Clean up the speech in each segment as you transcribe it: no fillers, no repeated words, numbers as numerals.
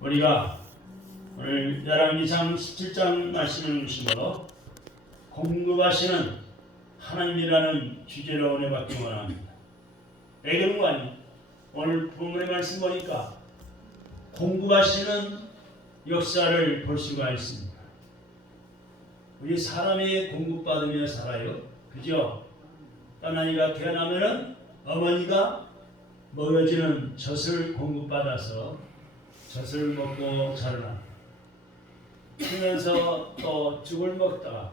우리가 오늘 열왕기상 17장 말씀을 보시고 공급하시는 하나님이라는 주제로 은혜 받기 원합니다. 왜 그런 거 아니에요? 오늘 본문의 말씀 보니까 공급하시는 역사를 볼 수가 있습니다. 우리 사람이 공급받으며 살아요. 그죠? 딸아이가 태어나면은 어머니가 먹여주는 젖을 공급받아서 젖을 먹고 자라납니다. 그러면서 또 죽을 먹다가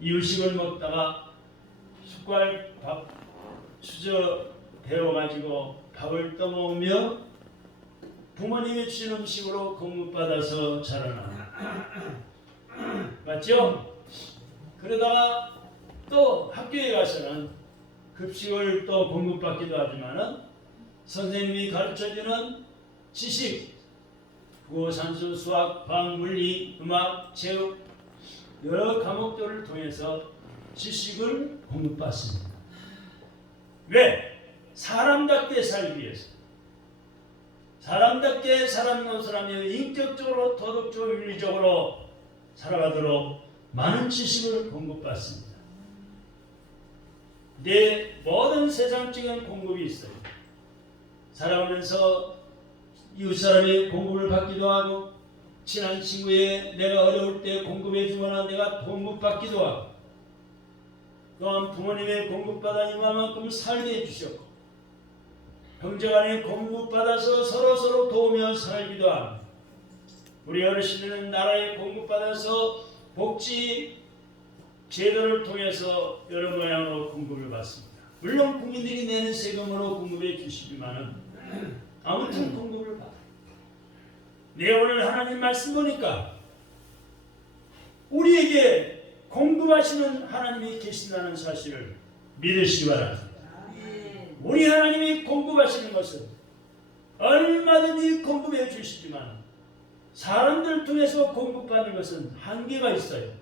이유식을 먹다가 숟갈 밥 수저 데워가지고 밥을 떠먹으며 부모님이 주신 음식으로 공급받아서 자라납니다. 맞죠? 그러다가 또 학교에 가서는 급식을 또 공급받기도 하지만은 선생님이 가르쳐주는 지식, 국어, 산수, 수학, 과학, 물리, 음악, 체육 여러 과목들을 통해서 지식을 공급받습니다. 왜? 사람답게 살기 위해서. 사람답게 살아가는 사람이 인격적으로, 도덕적으로, 윤리적으로 살아가도록 많은 지식을 공급받습니다. 내 모든 세상적인 공급이 있어요. 살아가면서 이웃 사람이 공급을 받기도 하고, 친한 친구에 내가 어려울 때 공급해 주거나 내가 공급받기도 하고, 또한 부모님의 공급받아 이만큼 살게 해주셨고, 형제간에 공급받아서 서로 도우며 살기도 합니다. 우리 어르신들은 나라에 공급받아서 복지 제도를 통해서 여러 모양으로 공급을 받습니다. 물론 국민들이 내는 세금으로 공급해 주시지만은 아무튼 공급을 받아요. 내가 오늘 하나님 말씀 보니까 우리에게 공급하시는 하나님이 계신다는 사실을 믿으시기 바랍니다. 우리 하나님이 공급하시는 것은 얼마든지 공급해 주시지만 사람들 통해서 공급받는 것은 한계가 있어요.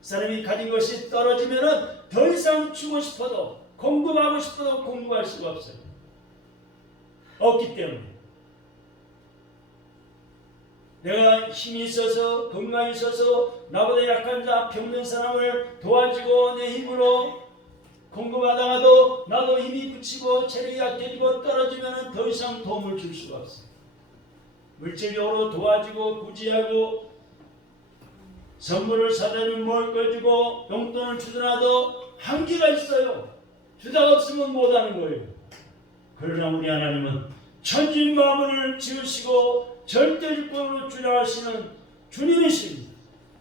사람이 가진 것이 떨어지면 더 이상 주고 싶어도 공급하고 싶어도 공급할 수가 없어요. 없기 때문에 내가 힘이 있어서 건강이 있어서 나보다 약한 자 병든 사람을 도와주고 내 힘으로 공급하다가도 나도 힘이 붙이고 체력이 약해지고 떨어지면 더 이상 도움을 줄 수가 없어요. 물질적으로 도와주고 구제하고 선물을 사다는 뭘 꺼주고 용돈을 주더라도 한계가 있어요. 주다가 없으면 못하는 거예요. 그러나 우리 하나님은 천지 만물을 지으시고 절대주권으로 주장하시는 주님이십니다.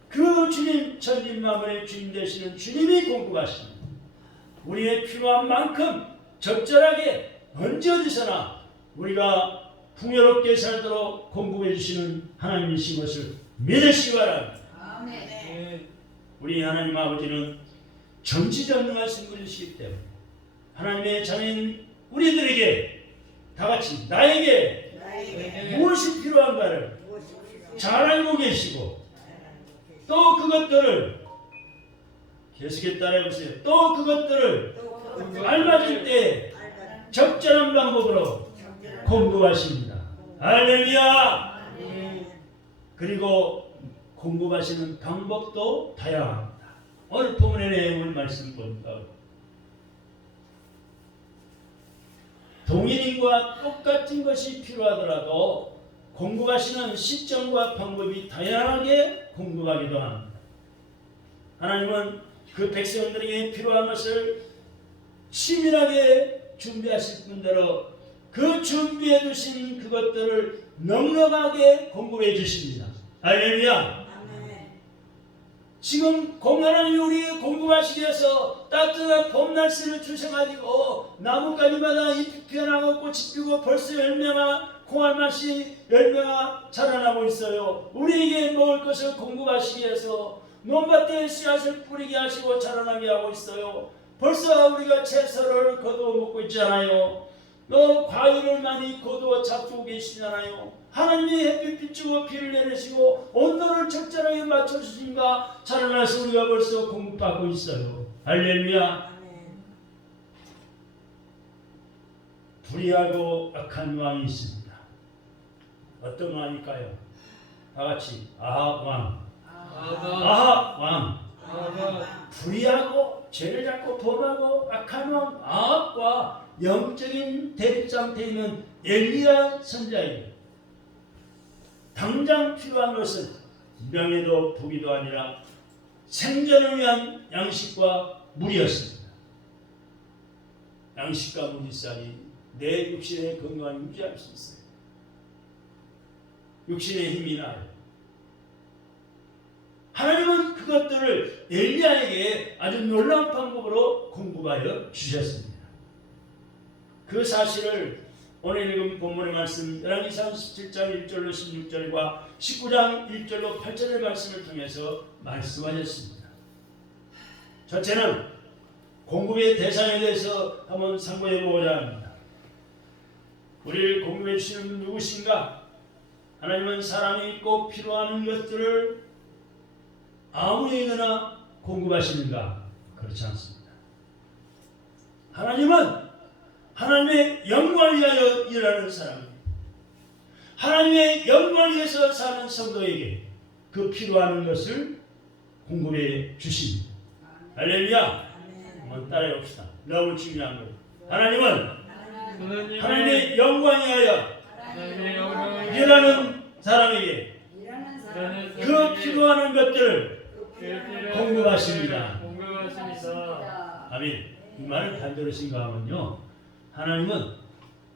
그 주님, 천지 만물의 주님 되시는 주님이 공급하십니다. 우리의 필요한 만큼 적절하게 언제 어디서나 우리가 풍요롭게 살도록 공급해 주시는 하나님이신 것을 믿으시기 바랍니다. 아멘. 우리 하나님 아버지는 전지전능하신 분이시기 때문에 하나님의 자녀인 우리들에게 다같이 나에게 무엇이 필요한가를 잘 알고 계시고 또 그것들을 계속해 따라해보세요. 또 그것들을 알맞을 때 적절한 방법으로 공급하십니다. 할렐루야. 그리고 공급하시는 방법도 다양합니다. 오늘 본문의 내용을 말씀 보니까 동일인과 똑같은 것이 필요하더라도 공급하시는 시점과 방법이 다양하게 공급하기도 합니다. 하나님은 그 백성들에게 필요한 것을 치밀하게 준비하실 뿐더러 그 준비해 두신 그것들을 넉넉하게 공급해 주십니다. 할렐루야. 지금 하나님이 우리에게 공급하시기 위해서 따뜻한 봄날씨를 주셔가지고 나뭇가지마다 잎이 피어나고 꽃이 피고 벌써 열매가 콩알맛이 열매가 자라나고 있어요. 우리에게 먹을 것을 공급하시기 위해서 논밭에 씨앗을 뿌리게 하시고 자라나게 하고 있어요. 벌써 우리가 채소를 거두어 먹고 있잖아요. 또 과일을 많이 거두어 잡수고 계시잖아요. 하나님이 햇빛 비추고 비를 내리시고 온도를 적절하게 맞춰주신가 자라나서 우리가 벌써 공급받고 있어요. 할렐루야. 불의하고 악한 왕이 있습니다. 어떤 왕일까요? 다 같이 아합 왕. 아합 아합 왕. 아합 불의하고 죄를 잡고 범하고 악한 왕 아합과 영적인 대립 상태에 있는 엘리야 선지자입니다. 당장 필요한 것은 명예도 부귀도 아니라 생존을 위한 양식과 물이었습니다. 양식과 물이 있어야지 내 육신의 건강을 유지할 수 있어요. 육신의 힘이 나요. 하나님은 그것들을 엘리야에게 아주 놀라운 방법으로 공급하여 주셨습니다. 그 사실을 오늘 읽은 본문의 말씀 열왕기상 17장 1절로 16절과 19장 1절로 8절의 말씀을 통해서 말씀하셨습니다. 첫째는 공급의 대상에 대해서 한번 상고해 보고자 합니다. 우리를 공급해 주시는 누구신가? 하나님은 사람이 있고 필요한 것들을 아무에게나 공급하시는가? 그렇지 않습니다. 하나님은 하나님의 영광을 위하여 일하는 사람입니다. 하나님의 영광을 위해서 사는 성도에게 그 필요한 것을 공급해 주십니다. 할렐루야! 한번 따라해 봅시다. 너무 중요한 것. 하나님은 하나님의 영광을 위하여 일하는 사람에게 그 필요한 것들을 공급하십니다. 아멘. 이 말을 반대로 생각하면요, 하나님은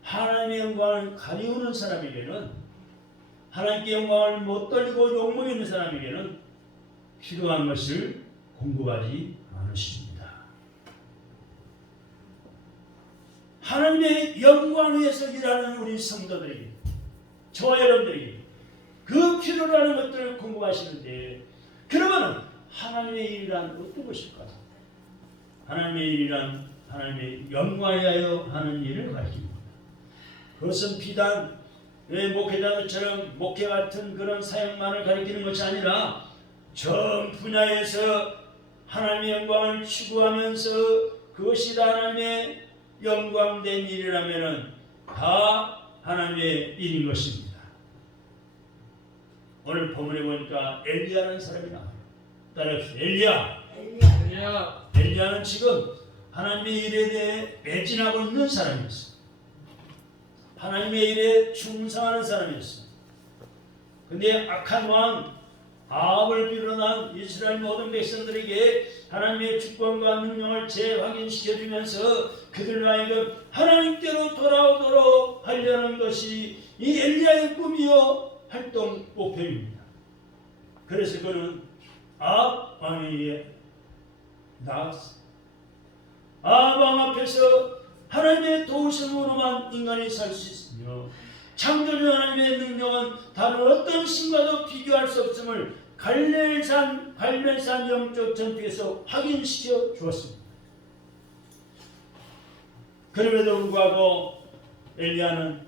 하나님의 영광을 가리우는 사람에게는, 하나님께 영광을 못 돌리고 욕먹이는 사람에게는 필요한 것을 공급하지 않으십니다. 하나님의 영광을 위해서 일하는 우리 성도들에게, 저와 여러분들에게 그 필요로 하는 것들을 공급하시는데, 그러면 하나님의 일이란 어떤 것일까? 하나님의 일이란 하나님의 영광에 하여 하는 일을 가리킵니다. 그것은 비단 목회자들처럼 목회 같은 그런 사역만을 가리키는 것이 아니라 전 분야에서 하나님의 영광을 추구하면서 그것이 다 하나님의 영광된 일이라면 다 하나님의 일인 것입니다. 오늘 본문에 보니까 엘리야라는 사람이 나와요. 따라합시다. 엘리야. 엘리야는 지금 하나님의 일에 대해 매진하고 있는 사람이었어요. 하나님의 일에 충성하는 사람이었어요. 그런데 악한 왕 아합을 비롯한 이스라엘 모든 백성들에게 하나님의 주권과 능력을 재확인시켜주면서 그들로 하여금 하나님께로 돌아오도록 하려는 것이 이 엘리야의 꿈이요 활동 목표입니다. 그래서 그는 아합 왕에게 나았습니다. 아합 왕 앞에서 하나님의 도우심으로만 인간이 살 수 있으며 창조주 하나님의 능력은 다른 어떤 신과도 비교할 수 없음을 갈멜산 영적 전투에서 확인시켜 주었습니다. 그럼에도 불구하고 엘리야는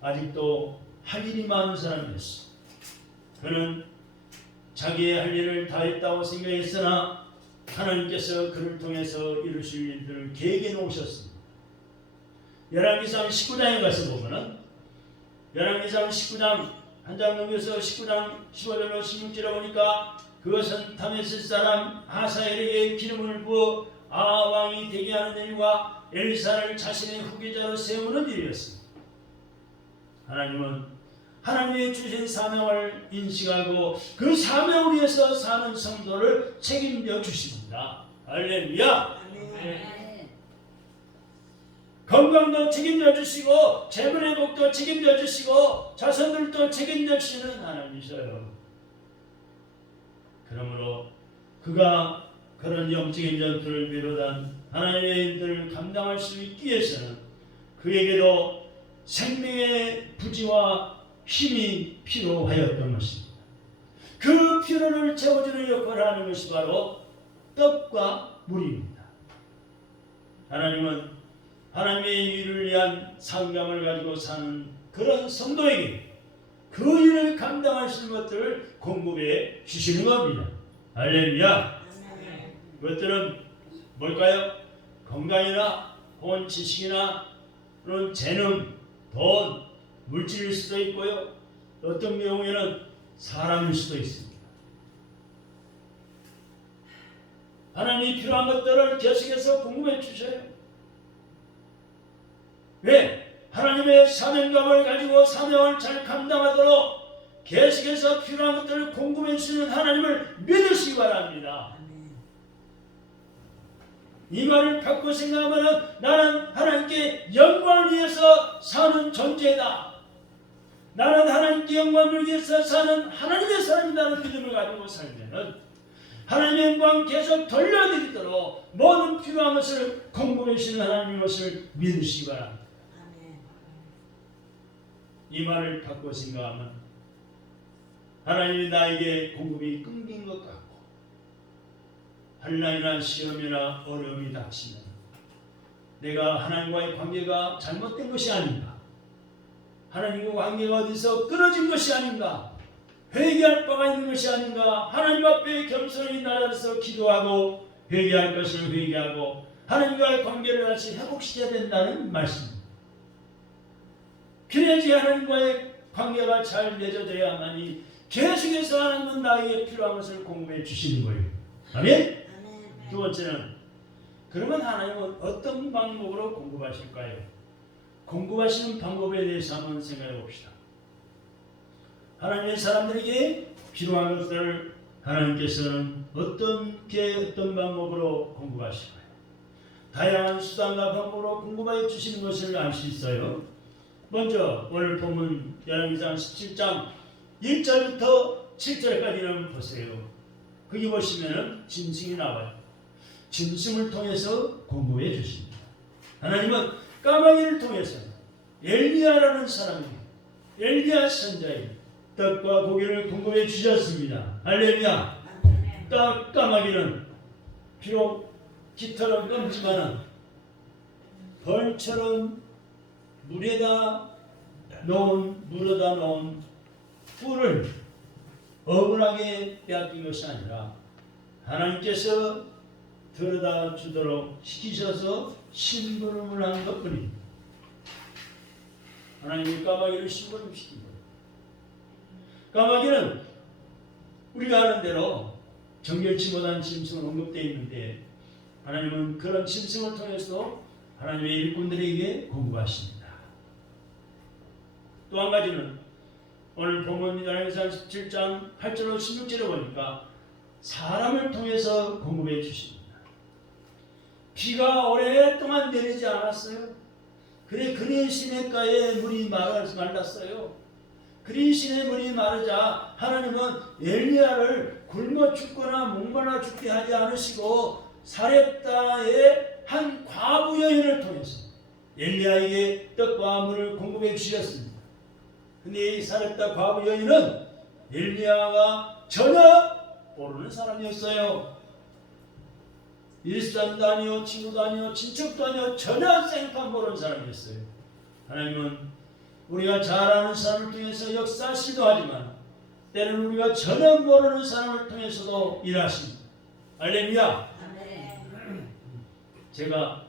아직도 할 일이 많은 사람이었습니다. 그는 자기의 할 일을 다 했다고 생각했으나 하나님께서 그를 통해서 이루실 일들을 계획해 놓으셨습니다. 열왕기상 19장에 가서 보면은 열왕기상 19장 한 장 넘겨서 19장 15절로 16절에 보니까 그것은 다메섹 사람 하사엘에게 기름을 부어 아합 왕이 되게 하는 일과 엘리사를 자신의 후계자로 세우는 일이었습니다. 하나님은 하나님의 주신 사명을 인식하고 그 사명을 위해서 사는 성도를 책임져 주십니다. 할렐루야. 건강도 책임져 주시고 재물의 복도 책임져 주시고 자손들도 책임져 주시는 하나님이셔요. 그러므로 그가 그런 영적인 전투를 비롯한 하나님의 일들을 감당할 수 있기 위해서는 그에게도 생명의 부지와 힘이 필요하였던 것입니다. 그 필요를 채워주는 역할을 하는 것이 바로 떡과 물입니다. 하나님은 하나님의 일을 위한 상감을 가지고 사는 그런 성도에게 그 일을 감당할 수 있는 것들을 공급해 주시는 겁니다. 할렐루야. 그것들은 뭘까요? 건강이나 본 지식이나 또는 재능, 돈, 물질일 수도 있고요. 어떤 경우에는 사람일 수도 있습니다. 하나님이 필요한 것들을 계속해서 공급해 주셔요. 왜? 하나님의 사명감을 가지고 사명을 잘 감당하도록 계속해서 필요한 것들을 공급해 주시는 하나님을 믿으시기 바랍니다. 이 말을 받고 생각하면 나는 하나님께 영광을 위해서 사는 존재다. 나는 하나님께 영광을 위해서 사는 하나님의 사람이라는 믿음을 가지고 살면 하나님의 영광 계속 돌려드리도록 모든 필요한 것을 공급해 주시는 하나님의 것을 믿으시기 바랍니다. 이 말을 받고 생각하면 하나님이 나에게 공급이 끊긴 것 같고 환난이나 시험이나 어려움이 닥치면 내가 하나님과의 관계가 잘못된 것이 아닌가, 하나님과 관계가 어디서 끊어진 것이 아닌가, 회개할 바가 있는 것이 아닌가, 하나님 앞에 겸손히 나아가서 기도하고 회개할 것을 회개하고 하나님과의 관계를 다시 회복시켜야 된다는 말씀입니다. 그래야지 하나님과의 관계가 잘 맺어져야만이 계속해서 하나님은 나에게 필요한 것을 공급해 주시는 거예요. 아멘? 두 번째는 그러면 하나님은 어떤 방법으로 공급하실까요? 공급하시는 방법에 대해서 한번 생각해 봅시다. 하나님의 사람들에게 필요한 것들을 하나님께서는 어떤 방법으로 공급하실까요? 다양한 수단과 방법으로 공급하여 주시는 것을 알 수 있어요. 먼저 오늘 본문 열왕기상 17장 1절부터 7절까지는 보세요. 거기 보시면은 짐승이 나와요. 짐승을 통해서 공급해 주십니다. 하나님은 까마귀를 통해서 엘리야라는 사람이 엘리야 선자의 떡과 고기를 공급해 주셨습니다. 할렐루야. 떡 까마귀는 비록 깃털은 검지만은 벌처럼 물에다 놓은 꿀을 억울하게 빼앗긴 것이 아니라 하나님께서 들여다 주도록 시키셔서 심부름을 한 것뿐입니다. 하나님이 까마귀를 심부름시킨 거예요. 까마귀는 우리가 아는 대로 정결치 못한 짐승은 언급되어 있는데 하나님은 그런 짐승을 통해서 하나님의 일꾼들에게 공급하십니다. 또 한 가지는 오늘 본문 열왕기상 17장 8절로 16절에 보니까 사람을 통해서 공급해 주십니다. 비가 오랫동안 내리지 않았어요. 그래 그린 시냇가에 물이 말랐어요. 그린 시내 물이 마르자 하나님은 엘리야를 굶어 죽거나 목말라 죽게 하지 않으시고 사렙다의 한 과부 여인을 통해서 엘리야에게 떡과 물을 공급해 주셨습니다. 근데 이 사렙다 과부 여인은 엘리야가 전혀 모르는 사람이었어요. 일사람도 아니요, 친구도 아니요, 친척도 아니요, 전혀 생판 모르는 사람이었어요. 하나님은 우리가 잘 아는 사람을 통해서 역사하시기도 하지만 때로는 우리가 전혀 모르는 사람을 통해서도 일하십니다. 할렐루야. 제가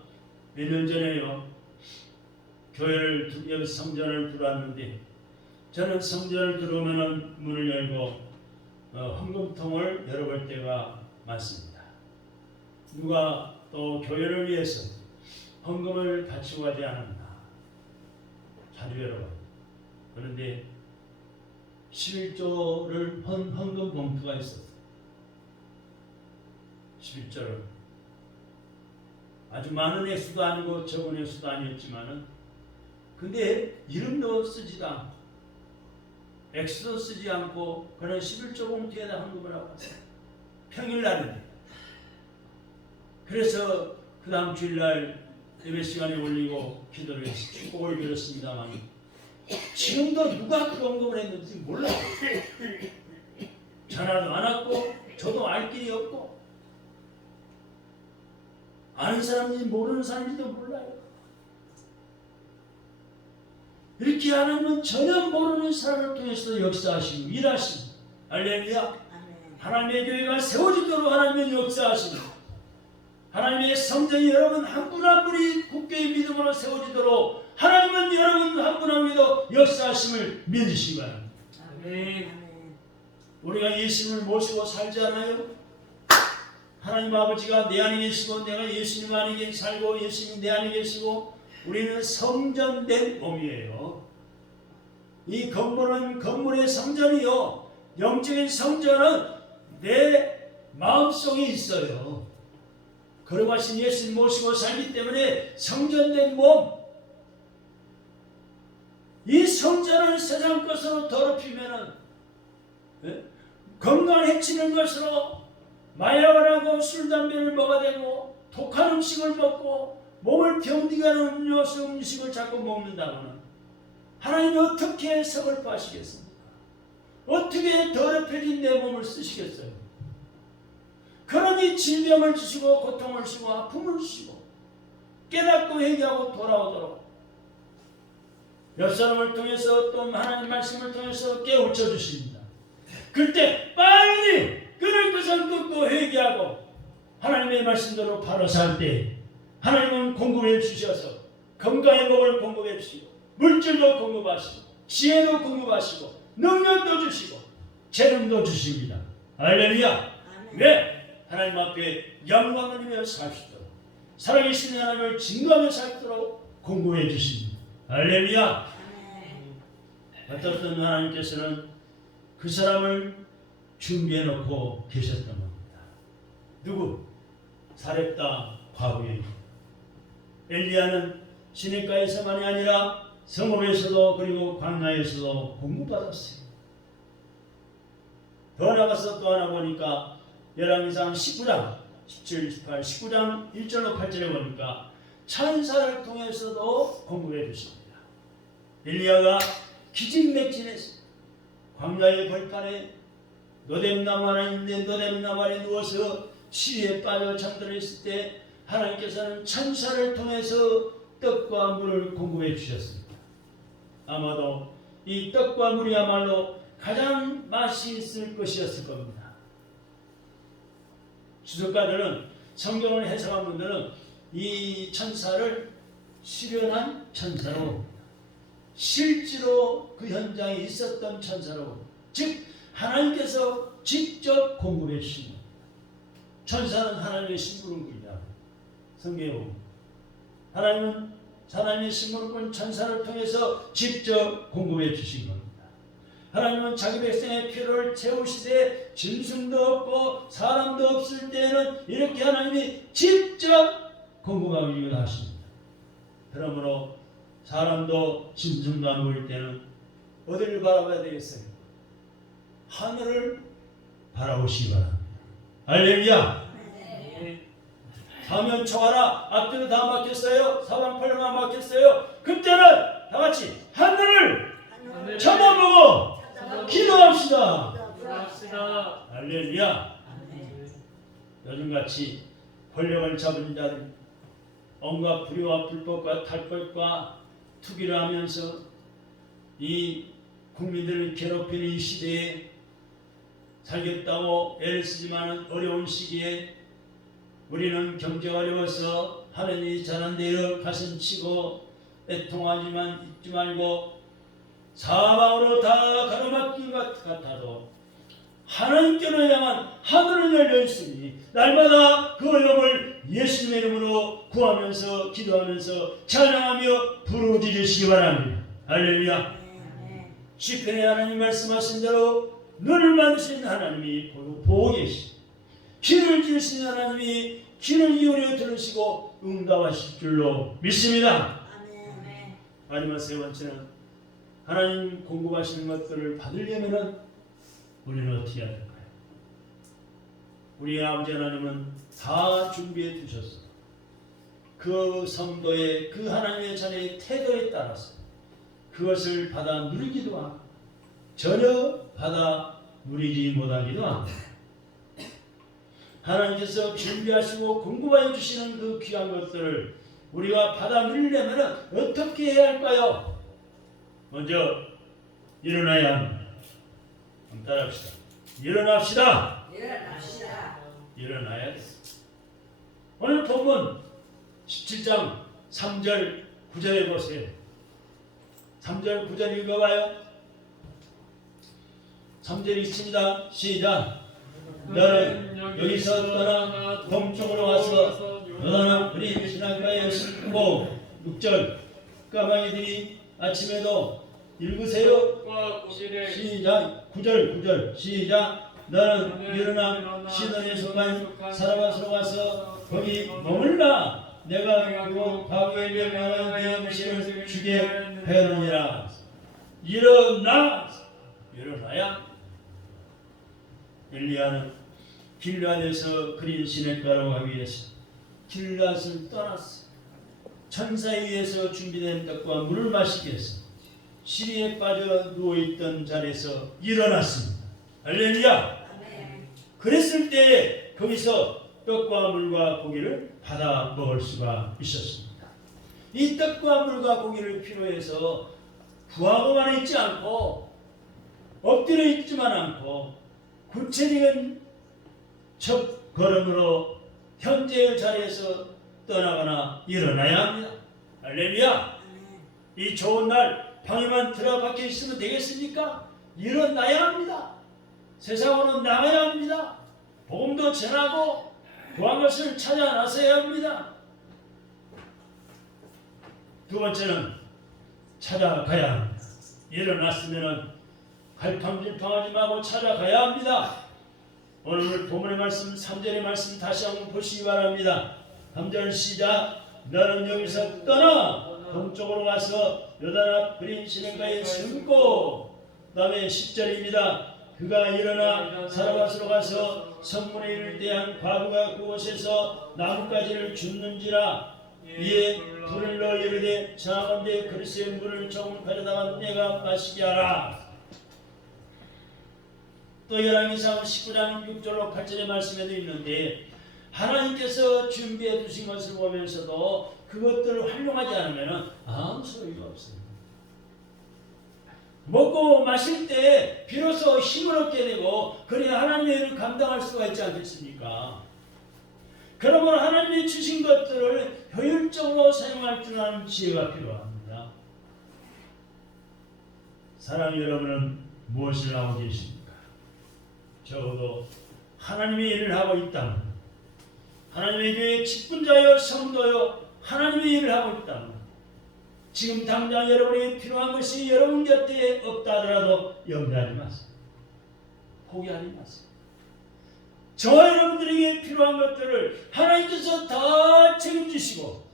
몇 년 전에요 교회를 여기 성전을 들어왔는데 저는 성전을 들어오면 문을 열고 헌금통을 열어볼 때가 많습니다. 누가 또 교회를 위해서 헌금을 바치고 가지 않았나 자주 열어봐요. 그런데 11조를 헌금 봉투가 있었어요. 11조를 아주 많은 액수도 아니고 적은 액수도 아니었지만은 근데 이름도 쓰지도 않고 액수도 쓰지 않고 그런 11조 봉투에다 헌금을 하고 왔어요. 평일날인데. 그래서 그 다음 주일날 예배 시간에 올리고 기도를 축복을 빌었습니다만 지금도 누가 그 헌금을 했는지 몰라요. 전화도 안 왔고 저도 알 길이 없고 아는 사람인지 모르는 사람인지도 몰라요. 이렇게 하나님은 전혀 모르는 사람을 통해서 역사하시고 일하시고 할렐루야. 하나님의 교회가 세워지도록 하나님은 역사하시고 하나님의 성전이 여러분 한 분 한 분이 굳게 믿음으로 세워지도록 하나님은 여러분 한 분 한 분도 역사하심을 믿으시기 바랍니다. 아멘. 우리가 예수님을 모시고 살지 않아요? 하나님 아버지가 내 안에 계시고 내가 예수님 안에 살고 예수님이 내 안에 계시고 우리는 성전된 몸이에요. 이 건물은 건물의 성전이요. 영적인 성전은 내 마음속에 있어요. 걸어가신 예수님 모시고 살기 때문에 성전된 몸, 이 성전을 세상 것으로 더럽히면은 건강 해치는 것으로 마약을 하고 술, 담배를 먹어야 되고 독한 음식을 먹고 몸을 병들게 하는 음식을 자꾸 먹는다고는 하나님이 어떻게 서글퍼하시겠습니까? 어떻게 더럽혀진 내 몸을 쓰시겠어요? 그러니 질병을 주시고 고통을 주시고 아픔을 주시고 깨닫고 회개하고 돌아오도록 옆 사람을 통해서 또 하나님 말씀을 통해서 깨우쳐 주십니다. 그때 빨리 끊을 것은 끊고 회개하고 하나님의 말씀대로 바로 살 때 하나님은 공급해 주셔서 건강의 복을 공급해 주시고 물질도 공급하시고 지혜도 공급하시고 능력도 주시고 재능도 주십니다. 할렐루야. 왜? 하나님 앞에 영광을 누리며 살수도록 살아계신 하나님을 증거하며 살도록 공급해 주십니다. 할렐루야. 어떤 하나님께서는 그 사람을 준비해 놓고 계셨던 겁니다. 누구? 사렙다 과부의 엘리야는 시내가에서만이 아니라 성읍에서도 그리고 광야에서도 공부받았어요. 더 나가서 또 하나 보니까 열왕기상 19장 17, 18, 19장 1절로 8절에 보니까 천사를 통해서도 공부해 주십니다. 엘리야가 기진맥진해서 광야의 벌판에 노뎀나무 하나 있는데 노뎀나무 아래 누워서 치유에 빠져 잠들어 있을 때 하나님께서는 천사를 통해서 떡과 물을 공급해 주셨습니다. 아마도 이 떡과 물이야말로 가장 맛이 있을 것이었을 겁니다. 주석가들은 성경을 해석한 분들은 이 천사를 실현한 천사로 실제로 그 현장에 있었던 천사로 즉 하나님께서 직접 공급해 주신 겁니다. 천사는 하나님의 심부름꾼이다. 성경에 보면 하나님은 하나님의 심부름꾼 천사를 통해서 직접 공급해 주신 겁니다. 하나님은 자기 백성의 필요를 채우시되 짐승도 없고 사람도 없을 때에는 이렇게 하나님이 직접 공급하기를 하십니다. 그러므로 사람도 짐승도 안 보일 때는 어디를 바라봐야 되겠어요? 하늘을 바라보시기 바랍니다. 할렐루야. 사면 초하라 앞뒤로 다 막혔어요. 사방팔로만 막혔어요. 그때는 다 같이 하늘을 쳐다보고 기도합시다. 기도합시다. 할렐루야. 요즘같이 권력을 잡은 자들 온갖 불의와 불법과 탈법과 투기를 하면서 이 국민들을 괴롭히는 이 시대에 살겠다고 애를 쓰지만 어려운 시기에 우리는 경제가 어려워서 하느님이 잘한 대로 가슴치고 애통하지만 잊지 말고 사방으로 다 가로막힌 것 같아도 하나님께로 향한 하늘은 열려 있으니 날마다 그 어려움을 예수님의 이름으로 구하면서 기도하면서 찬양하며 부르짖으시기 바랍니다. 할렐루야. 시편에 하나님 말씀하신 대로 눈을 만드신 하나님이 보고 계시고 귀를 주신 하나님이 귀를 기울여 들으시고 응답하실 줄로 믿습니다. 마지막 세 번째는 하나님 공급하시는 것들을 받으려면 우리는 어떻게 해야 될까요? 우리 아버지 하나님은 다 준비해 두셨어. 그 성도의 그 하나님의 자녀의 태도에 따라서 그것을 받아 누리기도 하고 전혀 받아 누리지 못하기도 하고 하나님께서 준비하시고 공급해 주시는 그 귀한 것들을 우리가 받아 누리려면 어떻게 해야 할까요? 먼저 일어나야 합니다. 한번 따라합시다. 일어납시다. 일어나야 돼. 오늘 본문 17장 3절 9절에 보세요. 3절 9절 읽어봐요. 3절 읽습니다. 시작. 너는 여기서 떠나 동쪽으로 와서 요단강 그리 지나가에 숨고 6절 까마귀들이 아침에도 읽으세요. 시작. 9절 시작. 너는 일어나 시돈에서만 사라밧으로 가서 거기 머물라. 내가 그곳 과거에 멸망한 네 음식을 주게 하였느니라. 일어나야 엘리야는 길앗에서 그린 시냇가로 가기 위해서 길앗을 떠났어. 천사에 의해서 준비된 떡과 물을 마시기 위해서 시리에 빠져 누워있던 자리에서 일어났습니다. 할렐루야. 그랬을 때 거기서 떡과 물과 고기를 받아 먹을 수가 있었습니다. 이 떡과 물과 고기를 필요해서 구하고만 있지 않고 엎드려 있지만 않고 구체적인 첫 걸음으로 현재의 자리에서 떠나거나 일어나야 합니다. 할렐루야. 이 좋은 날 방에만 들어박혀 있으면 되겠습니까? 일어나야 합니다. 세상으로 나가야 합니다. 복음도 전하고 구한 것을 찾아 나서야 합니다. 두 번째는 찾아가야 합니다. 일어났으면 갈팡질팡하지 말고 찾아가야 합니다. 오늘 본문의 말씀 3절의 말씀 다시 한번 보시기 바랍니다. 3절 시작. 너는 여기서 떠나 동쪽으로 가서 요단 앞 그린 시냇가에 숨고. 그 다음에 10절입니다. 그가 일어나 사라밧으로 가서 성문에 이를 대한 과부가 그곳에서 나뭇가지를 줍는지라. 이에 불을 넣어 이르되 청하건대 그릇에 물을 조금 가져다가 내가 마시게 하라. 또 열왕기상 19장 6절로 8절의 말씀에도 있는데 하나님께서 준비해 두신 것을 보면서도 그것들을 활용하지 않으면 아무 소용이 없습니다. 먹고 마실 때 비로소 힘을 얻게 되고 그래야 하나님의 일을 감당할 수가 있지 않겠습니까? 그러므로 하나님이 주신 것들을 효율적으로 사용할 줄 아는 지혜가 필요합니다. 사랑하는 여러분은 무엇을 하고 계십니까? 적어도 하나님의 일을 하고 있다면, 하나님의 교회의 직분자여 성도여 하나님의 일을 하고 있다면, 지금 당장 여러분에게 필요한 것이 여러분 곁에 없다 하더라도 염려하지 마세요. 포기하지 마세요. 저와 여러분들에게 필요한 것들을 하나님께서 다 책임지시고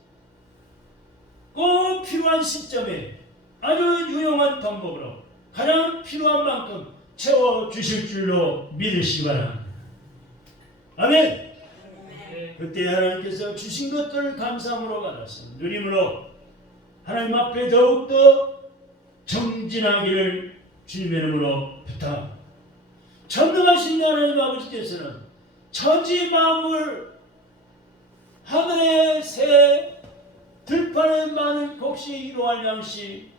꼭 필요한 시점에 아주 유용한 방법으로 가장 필요한 만큼 채워주실 줄로 믿으시기 바랍니다. 아멘. 그때 하나님께서 주신 것들을 감사함으로 받아서 누림으로 하나님 앞에 더욱더 정진하기를 주님의 이름으로 부탁합니다. 전능하신 하나님 아버지께서는 천지 만물, 하늘의 새, 들판의 많은 곡식 이루할 양식,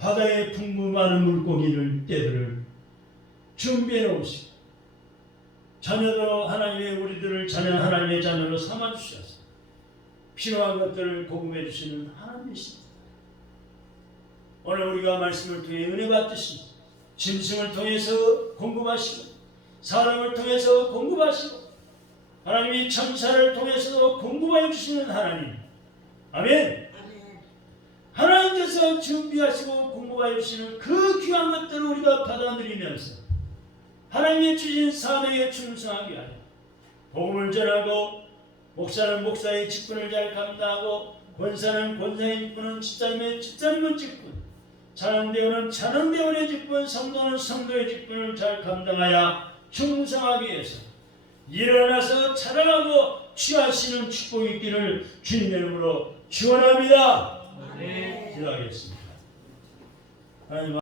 바다의 풍부 많은 물고기를 떼들을 준비해 놓으시고 자녀로 하나님의 우리들을 하나님의 자녀로 삼아 주셔서 필요한 것들을 공급해 주시는 하나님이십니다. 오늘 우리가 말씀을 통해 은혜 받듯이 짐승을 통해서 공급하시고 사람을 통해서 공급하시고 하나님이 천사를 통해서도 공급해 주시는 하나님. 아멘. 하나님께서 준비하시고 공급해 주시는 그 귀한 것들을 우리가 받아들이면서 하나님이 주신 사명에 충성하게 하여 복음을 전하고 목사는 목사의 직분을 잘 감당하고 권사는 권사의 직분은 집사님의 직분, 찬양대원은 찬양대원의 직분, 성도는 성도의 직분을 잘 감당하여 충성하기 위해서 일어나서 찾아가고 취하시는 축복이 있기를 주님의 이름으로 축원합니다. 기도하겠습니다. 하나님